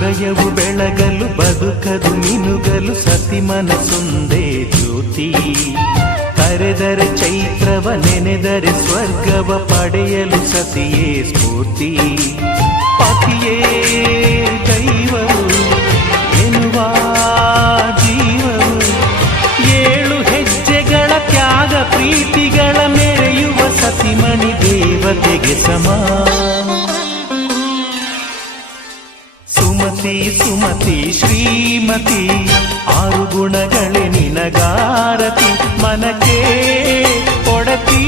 ಹೃದಯವು ಬೆಳಗಲು ಬದುಕದು ಮಿನುಗಲು ಸತಿ ಮನಸೊಂದೇ ಜ್ಯೋತಿ. ಕರೆದರೆ ಚೈತ್ರವ ನೆನೆದರೆ ಸ್ವರ್ಗವ ಪಡೆಯಲು ಸತಿಯೇ ಸ್ಫೂರ್ತಿ. ಪತಿಯೇ ದೈವವು ಎನ್ನುವ ಜೀವವು, 7 ಹೆಜ್ಜೆಗಳ ತ್ಯಾಗ ಪ್ರೀತಿಗಳ ಮೆರೆಯುವ ಸತಿಮಣಿ ದೇವತೆಗೆ ಸಮ. ಸುಮತಿ ಸುಮತಿ ಶ್ರೀಮತಿ 6 ಗುಣಗಳೇ ನಿನಗಾರತಿ, ಮನಕ್ಕೆ ಕೊಡತಿ